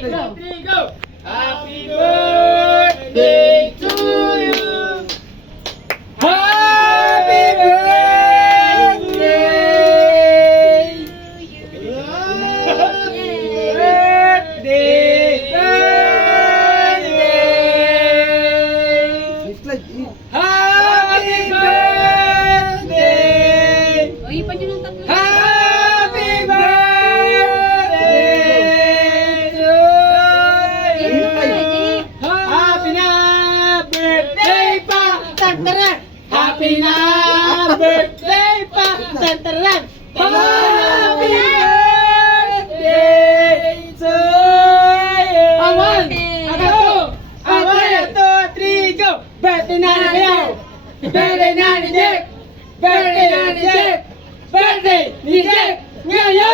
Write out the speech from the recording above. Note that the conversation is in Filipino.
three, go! Happy birthday to you! Happy birthday! Happy birthday! O, ipan nyo ng tatlo. Happy birthday to you! Happy na birthday pa! Tantaran! Happy na birthday pa! Tantaran! Happy birthday to you! Awan! Ako! 1, 2, 3, go! Birthday na ni Kayaw! Birthday na ni Jack! Birthday na ni Jack! Birthday ni Jack! Ngayon!